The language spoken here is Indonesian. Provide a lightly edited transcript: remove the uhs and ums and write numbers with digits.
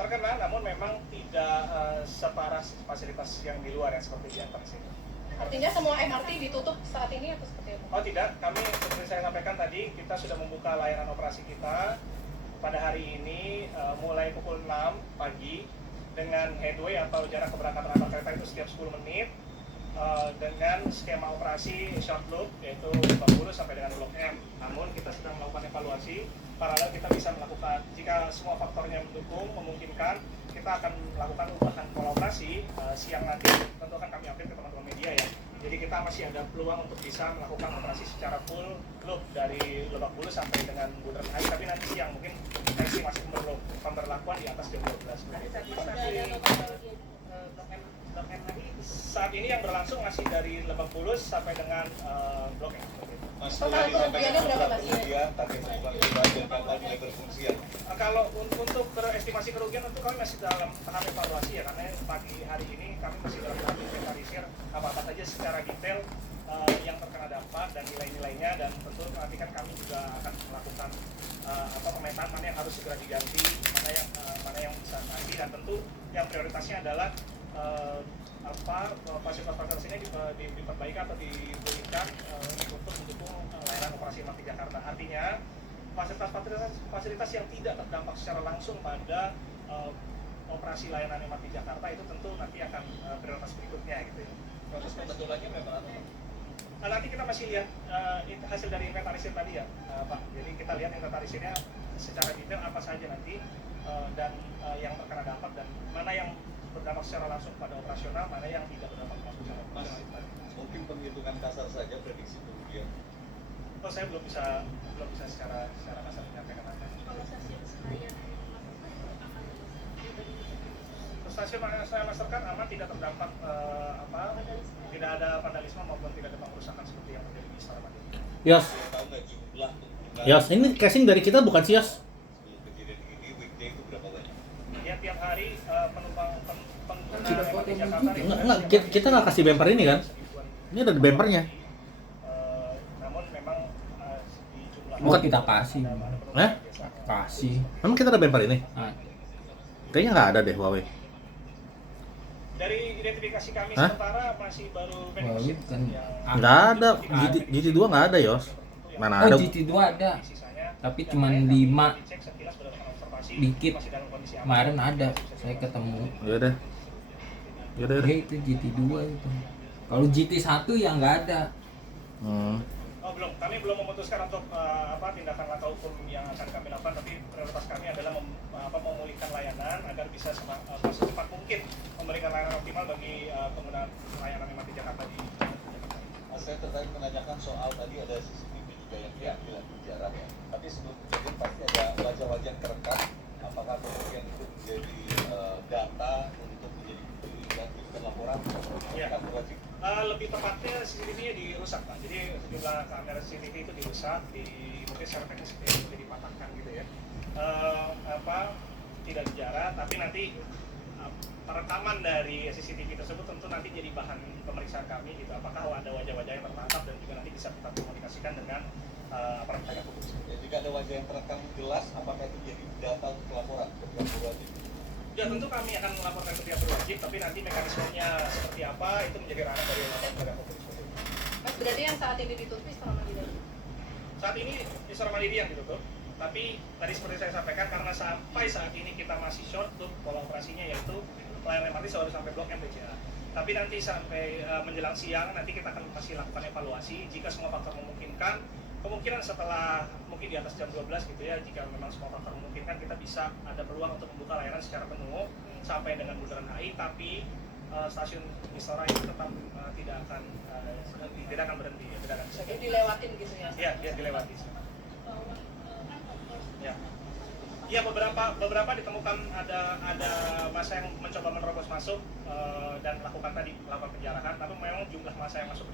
terkena, namun memang tidak separah fasilitas yang di luar yang seperti di atas ini. Artinya semua MRT ditutup saat ini atau seperti apa? Oh tidak, kami seperti saya sampaikan tadi, kita sudah membuka layanan operasi kita pada hari ini mulai pukul 6 pagi dengan headway atau jarak keberangkatan antar kereta itu setiap 10 menit dengan skema operasi short loop yaitu Lebak Bulus sampai dengan Blok M. Namun kita sedang melakukan evaluasi, paralel kita bisa melakukan, jika semua faktornya mendukung, memungkinkan, kita akan melakukan ubahan pola operasi siang nanti, tentu akan kami update ke teman-teman media ya. Jadi kita masih ada peluang untuk bisa melakukan operasi secara full loop dari Lebak Bulus sampai dengan Bundaran HI, tapi nanti siang mungkin masih pemberlakuan di atas jam 12. Blok M lagi saat ini yang berlangsung masih dari Lebak Bulus sampai dengan Blok M. Mas, sudah disampaikan berapa kerugian, target bukan dan kapan mulai berfungsi ya? Kalau untuk estimasi kerugian tentu kami masih dalam tahap evaluasi ya, karena pagi hari ini kami masih dalam tahap inventarisir apa-apa saja secara detail yang terkena dampak dan nilai-nilainya, dan tentu nanti kan kami juga akan melakukan pemetaan mana yang harus segera diganti, mana yang bisa nanti, dan tentu yang prioritasnya adalah fasilitas-fasilitas ini diperbaiki atau diberikan untuk mendukung layanan operasi MRT Jakarta. Artinya fasilitas yang tidak terdampak secara langsung pada operasi layanan MRT Jakarta itu tentu nanti akan prioritas berikutnya gitu ya. Proses pembetulannya memang apa? Nanti kita masih lihat hasil dari inventarisir tadi ya, Pak. Jadi kita lihat inventarisirnya secara detail apa saja nanti dan yang terkena dampak dan mana yang berdampak secara langsung pada operasional, mana yang tidak berdampak langsung secara operasional. Mungkin penghitungan kasar saja prediksi kerugian. Oh, saya belum bisa secara kasar menyampaikan apa. Kalau stasiun Senayan akan Stasiun saya Mastercard aman, tidak terdampak tidak ada vandalisme maupun tidak ada pengerusakan seperti yang terjadi di Istana Merdeka. Yos, Tahu nggak jumlah Yos, ini casing dari kita bukan sih Yos? sebelum kejadian ini weekday itu berapa banyak? Ya tiap hari pengguna MRT Jakarta Enggak, kita nggak kasih bumper ini kan? Ini ada bumpernya. Namun memang di jumlah Bukan kita kasih. Hah? Kasih. Memang kita ada bumper ini? Nah, Kayaknya nggak ada deh Huawei. Dari identifikasi kami Hah? sementara masih baru Huawei kan. Nggak ada, GT2 nggak ada Yos. Mana ada? Oh, GT2 ada. Tapi cuma 5 dikit. Kemarin ada, saya ketemu. Yaudah. Ya itu GT2 itu. Kalau GT1 ya nggak ada. Oh belum, kami belum memutuskan untuk tindakan langkah hukum yang akan kami lakukan, tapi prioritas kami adalah memulihkan layanan agar bisa secepat mungkin memberikan layanan optimal bagi pengguna layanan MRT Jakarta di Mas, saya tertarik menanyakan soal tadi ada CCTV juga yang diambil jarak ya. Tapi sebelum kejadian pasti ada wajah-wajah terekam. Apakah kemudian itu menjadi data untuk menjadi laporan? Ya. Apakah wajib? Lebih tepatnya CCTV-nya dirusak Pak. Jadi sejumlah kamera CCTV itu dirusak, mungkin secara teknis itu dipatahkan gitu ya. Tidak dijarah, tapi nanti perekaman dari CCTV tersebut tentu nanti jadi bahan pemeriksaan kami gitu. Apakah ada wajah-wajah yang tertangkap dan juga nanti bisa kita komunikasikan dengan aparat penegak hukum. Ya, jika ada wajah yang terekam jelas, apakah itu jadi data untuk laporan ke pihak berwajib? Ya tentu kami akan melaporkan ke pihak berwajib, tapi nanti mekanismenya seperti apa itu menjadi ranah dari aparat penegak hukum. Mas, berarti yang saat ini ditutup Istana Merdeka? Saat ini Istana Mandiri yang ditutup, tapi tadi seperti saya sampaikan karena sampai saat ini kita masih short loop pola operasinya, yaitu pelayanan MRT selalu sampai Blok M BCA. Tapi nanti sampai menjelang siang nanti kita akan masih lakukan evaluasi jika semua faktor memungkinkan. Kemungkinan setelah mungkin di atas jam 12 gitu ya, jika memang semua faktor memungkinkan kita bisa ada peluang untuk membuka layanan secara penuh sampai dengan Bundaran HI, tapi stasiun Istora itu tetap tidak akan berhenti, tidak akan bisa. Jadi dilewatin gitu ya? Iya, dia dilewati. Ya. Iya, beberapa ditemukan ada massa yang mencoba menerobos masuk dan melakukan penjarahan, tapi memang jumlah massa yang masuk